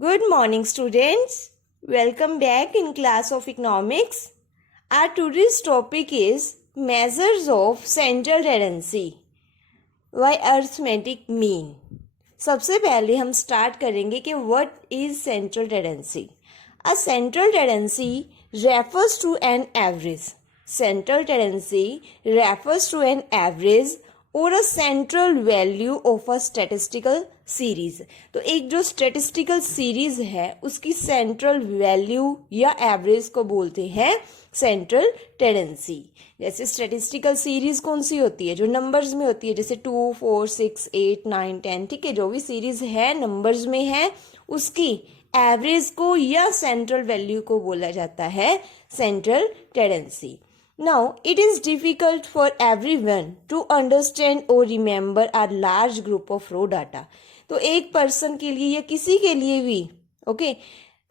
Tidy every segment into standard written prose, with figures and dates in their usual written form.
Good morning, students. Welcome back in class of economics. Our today's topic is measures of central tendency by arithmetic mean. सबसे पहले हम start करेंगे कि what is central tendency. A central tendency refers to an average. Central tendency refers to an average और a central value of a statistical series. तो एक जो statistical series है उसकी सेंट्रल वैल्यू या एवरेज को बोलते हैं सेंट्रल टेंडेंसी. जैसे स्टैटिस्टिकल सीरीज कौन सी होती है, जो नंबर्स में होती है, जैसे 2, 4, 6, 8, 9, 10, ठीक है, जो भी सीरीज है नंबर्स में है उसकी एवरेज को या सेंट्रल वैल्यू को बोला जाता है central tendency. Now, it is difficult for everyone to understand or remember a large group of raw data. तो एक पर्सन के लिए या किसी के लिए भी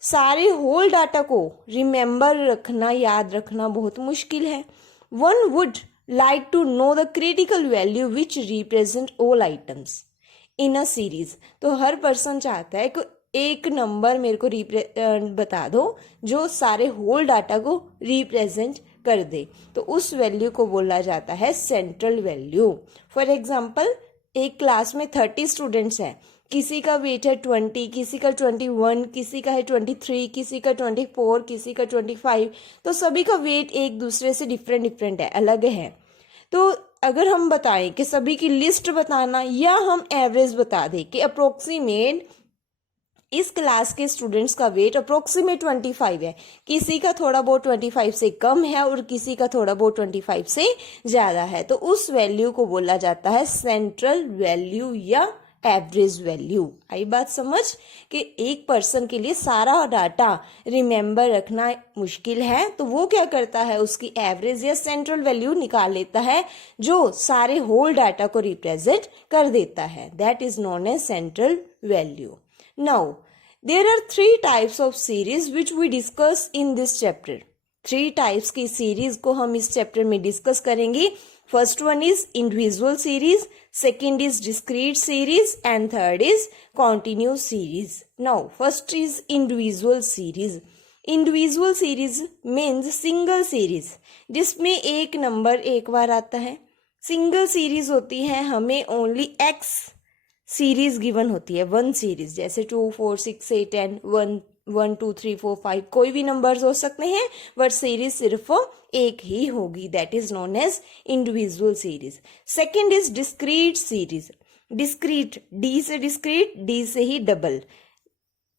सारे होल डाटा को रिमेंबर रखना, याद रखना बहुत मुश्किल है. One would like to know the critical value which represent all items in a series. तो हर पर्सन चाहता है कि एक नंबर मेरे को बता दो जो सारे होल डाटा को रिप्रेजेंट कर दे. तो उस वैल्यू को बोला जाता है सेंट्रल वैल्यू. फॉर एग्जाम्पल, एक क्लास में 30 स्टूडेंट्स हैं, किसी का वेट है 20, किसी का 21, किसी का है 23, किसी का 24, किसी का 25. तो सभी का वेट एक दूसरे से डिफरेंट है, अलग है. तो अगर हम बताएं कि सभी की लिस्ट बताना या हम एवरेज बता दें कि अप्रोक्सीमेट इस क्लास के स्टूडेंट्स का वेट अप्रोक्सीमेट 25 है, किसी का थोड़ा बहुत 25 से कम है और किसी का थोड़ा बहुत 25 से ज़्यादा है, तो उस वैल्यू को बोला जाता है सेंट्रल वैल्यू या एवरेज वैल्यू. आई बात समझ कि एक पर्सन के लिए सारा डाटा रिमेंबर रखना मुश्किल है, तो वो क्या करता है, उसकी एवरेज या सेंट्रल वैल्यू निकाल लेता है जो सारे होल डाटा को रिप्रेजेंट कर देता है. That is known as central value. Now, there are 3 types of series which we discuss in this chapter. 3 types की series को हम इस chapter में discuss करेंगे. First one is individual series, second is discrete series and third is continuous series. Now, first is individual series. Individual series means single series जिसमें एक number एक बार आता है. Single series होती है हमें only X सीरीज गिवन होती है, 1 सीरीज, जैसे 2, 4, 6, 8, 10, 1, 2, 3, 4, 5 कोई भी नंबर्स हो सकते हैं, बट सीरीज सिर्फ एक ही होगी. That is known as individual series. Second is discrete series. Discrete, D से डिस्क्रीट, डी से ही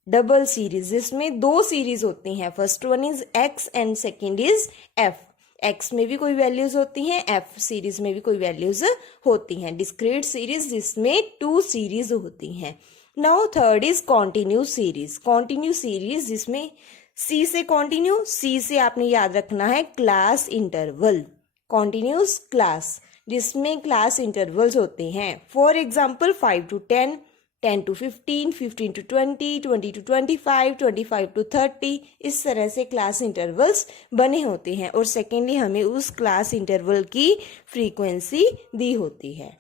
डबल सीरीज, जिसमें 2 सीरीज होती हैं. First one is X and second is F. X में भी कोई वैल्यूज होती हैं, एफ सीरीज में भी कोई वैल्यूज होती हैं. डिस्क्रीट सीरीज जिसमें 2 सीरीज होती हैं. Now third is continue series. Continue series जिसमें सी से कॉन्टिन्यू, सी से आपने याद रखना है क्लास इंटरवल. कॉन्टिन्यूस क्लास जिसमें क्लास इंटरवल्स होते हैं. For example 5 to 10, 10 to 15, 15 to 20, 20 to 25, 25 to 30, इस तरह से क्लास इंटरवल्स बने होते हैं. और सेकेंडली हमें उस क्लास इंटरवल की फ्रीक्वेंसी दी होती है.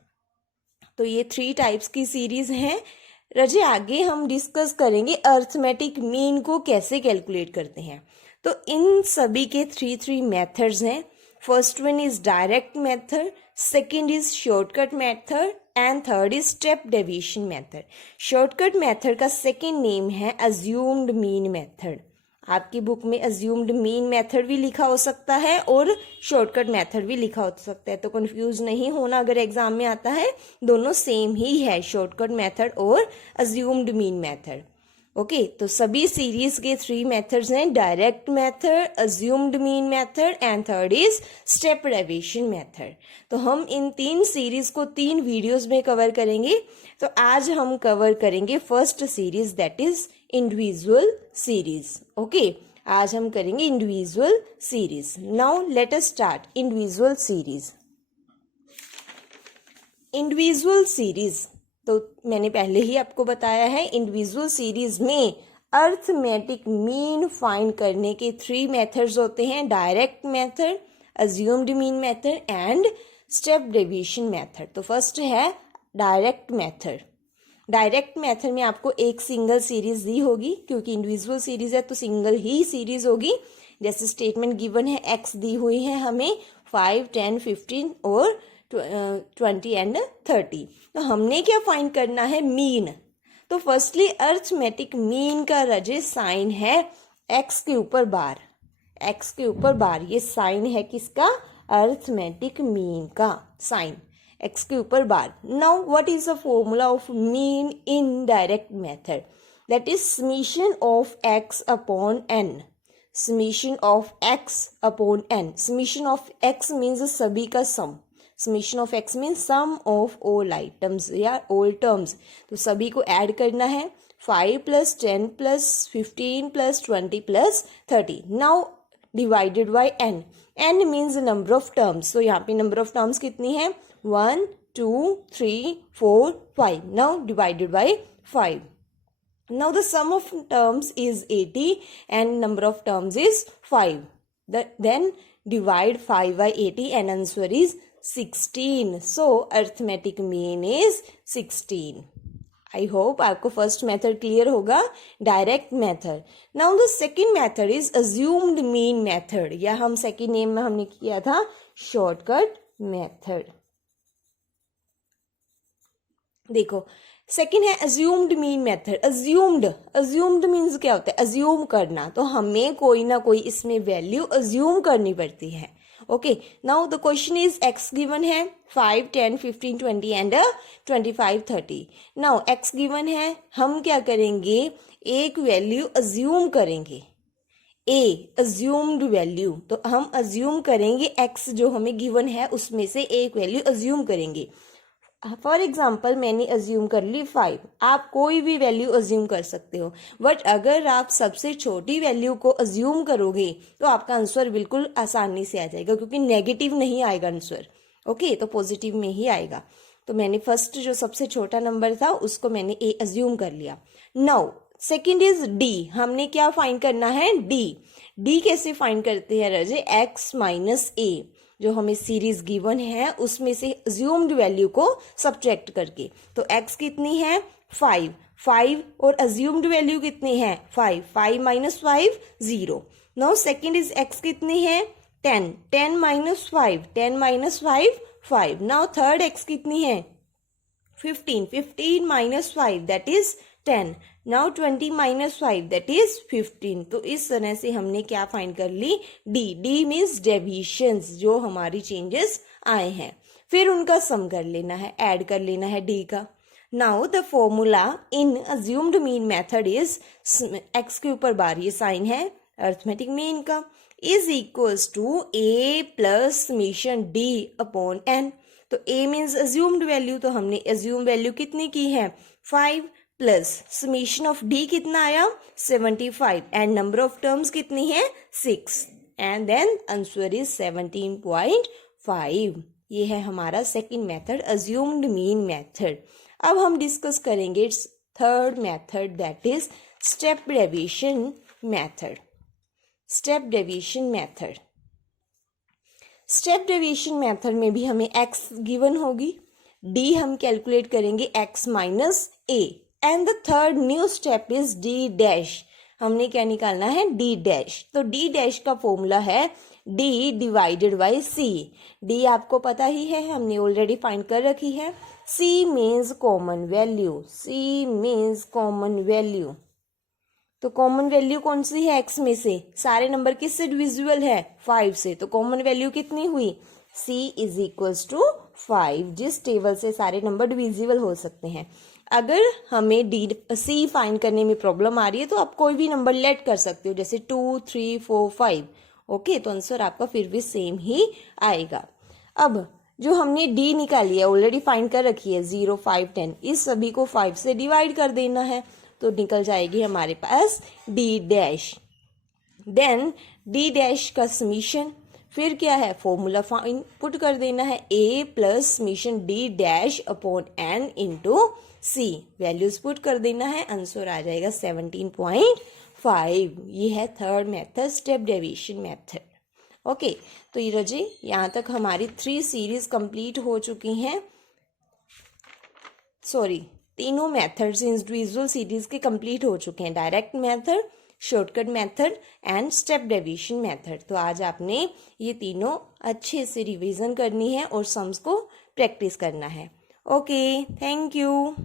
तो ये 3 टाइप्स की सीरीज हैं. रजे आगे हम डिस्कस करेंगे अर्थमेटिक मीन को कैसे कैलकुलेट करते हैं. तो इन सभी के 3 मेथड्स हैं. First one is direct method, second is shortcut method and third is step deviation method. Shortcut method का सेकेंड नेम है अज्यूम्ड मीन मेथड. आपकी बुक में अज्यूम्ड मीन मेथड भी लिखा हो सकता है और शॉर्टकट मेथड भी लिखा हो सकता है, तो कंफ्यूज नहीं होना अगर एग्जाम में आता है, दोनों सेम ही है, शॉर्टकट मेथड और अज्यूम्ड मीन मेथड. ओके, तो सभी सीरीज के 3 मेथड्स हैं, direct method, assumed mean method and third is step deviation method. तो हम इन 3 सीरीज को 3 वीडियोस में कवर करेंगे. तो आज हम कवर करेंगे first series that is individual series. Okay, आज हम करेंगे individual series. Now let us start individual series. Individual series तो मैंने पहले ही आपको बताया है, इंडिविजुअल सीरीज में अर्थमेटिक मीन फाइंड करने के 3 मेथड्स होते हैं, direct method, assumed mean method and step deviation method. तो फर्स्ट है डायरेक्ट मेथड. डायरेक्ट मेथड में आपको एक सिंगल सीरीज दी होगी, क्योंकि इंडिविजुअल सीरीज है तो सिंगल ही सीरीज होगी। जैसे स्टेटमेंट गिवन है, एक्स दी हुई है हमें 5, 10, 15 और 20 एंड 30। तो हमने क्या फाइंड करना है, मीन। तो फर्स्टली अर्थमेटिक मीन का रजे साइन है एक्स के ऊपर बार, एक्स के ऊपर बार, ये साइन है किसका, अर्थमेटिक मीन का साइन, एक्स के ऊपर bar. Now what is the formula of mean in direct method, that is summation of x upon n, summation of x upon n. Summation of x means सभी का sum, summation of x means sum of all items या all terms. तो सभी को add करना है, 5 + 10 + 15 + 20 + 30। Now divided by n, n means number of terms. तो यहाँ पे नंबर ऑफ टर्म्स कितनी है, 1, 2, 3, 4, 5। Now divided by 5। Now the sum of terms is 80 and number of terms is 5. Then divide 5 by 80 and answer is 16. So arithmetic mean is 16. I hope आपको first method clear होगा, direct method. Now the second method is assumed mean method, या हम second name में हमने किया था shortcut method. देखो second है assumed mean method. Assumed means क्या होता है, अज्यूम करना। तो हमें कोई ना कोई इसमें वैल्यू अज्यूम करनी पड़ती है। Okay, now the question is x given है 5, 10, 15, 20 एंड 25, 30। नाउ एक्स गिवन है, हम क्या करेंगे, एक वैल्यू अज्यूम करेंगे, ए अज्यूम्ड वैल्यू। तो हम अज्यूम करेंगे एक्स जो हमें गिवन है उसमें से एक वैल्यू अज्यूम करेंगे। फॉर एग्जाम्पल मैंने अज्यूम कर ली 5, आप कोई भी वैल्यू अज्यूम कर सकते हो, बट अगर आप सबसे छोटी वैल्यू को अज्यूम करोगे तो आपका आंसर बिल्कुल आसानी से आ जाएगा, क्योंकि नेगेटिव नहीं आएगा आंसर। ओके, तो पॉजिटिव में ही आएगा। तो मैंने फर्स्ट जो सबसे छोटा नंबर था उसको मैंने ए अज्यूम कर लिया। नाउ सेकेंड इज डी, हमने क्या फाइंड करना है, डी। डी कैसे फाइंड करते हैं रजे, एक्स माइनस ए, जो हमें सीरीज गिवन है उसमें से अज्यूम्ड वैल्यू को सब्ट्रैक्ट करके। तो x कितनी है, 5 और अज्यूम्ड वैल्यू कितनी है, 5, 5 - 5 0। नाउ सेकेंड इज x कितनी है, 10 - 5, 10 - 5 5। नाउ थर्ड x कितनी है, 15 - 5 that is 10। Now 20 - 5 that is 15। तो इस तरह से हमने क्या फाइंड कर ली, डी। डी मीन्स डेविएशंस, जो हमारी चेंजेस आए हैं, फिर उनका सम कर लेना है, ऐड कर लेना है डी का। Now the formula in assumed mean method is, X के ऊपर बार ये साइन है अर्थमेटिक मीन का, is equals to A plus summation D upon N. तो ए मीन्स अज्यूम्ड वैल्यू, तो हमने अज्यूम वैल्यू कितनी की है, 5 प्लस समेशन ऑफ डी कितना आया, 75 एंड नंबर ऑफ टर्म्स कितनी है, 6 एंड देन आंसर इज 17.5। ये है हमारा second method, assumed mean method. अब हम डिस्कस करेंगे it's third method, that is step deviation method. Step deviation method, step deviation method में भी हमें x गिवन होगी, d हम कैलकुलेट करेंगे x minus a, and the third new step is D dash. हमने क्या निकालना है, डी डैश। तो डी डैश का फॉर्मूला है d divided by c। d आपको पता ही है, हमने ऑलरेडी फाइंड कर रखी है। c means common value, c means common value. तो कॉमन वैल्यू कौन सी है x में से, सारे नंबर किससे डिविजिबल है, 5 से। तो कॉमन वैल्यू कितनी हुई, c इज इक्वल्स टू 5, जिस टेबल से सारे नंबर डिविजिबल हो सकते हैं। अगर हमें सी फाइंड करने में प्रॉब्लम आ रही है तो आप कोई भी नंबर लेट कर सकते हो, जैसे 2, 3, 4, 5। ओके, तो आंसर आपका फिर भी सेम ही आएगा। अब जो हमने डी निकाली है, ऑलरेडी फाइंड कर रखी है, 0, 5, 10, इस सभी को 5 से डिवाइड कर देना है, तो निकल जाएगी हमारे पास d dash. Then d dash का समीशन, फिर क्या है, फॉर्मूला फाइंड पुट कर देना है, a plus summation D dash upon N into C, values put कर देना है, आंसर आ जाएगा 17.5। ये है third method, step deviation method. Okay, तो ये रजी यहाँ तक हमारी 3 सीरीज कंप्लीट हो चुकी हैं, सॉरी तीनों मेथड्स इंडिविजुअल सीरीज के कंप्लीट हो चुके हैं, direct method, shortcut method and step deviation method. तो आज आपने ये तीनों अच्छे से रिवीजन करनी है और सम्स को प्रैक्टिस करना है। Okay, thank you.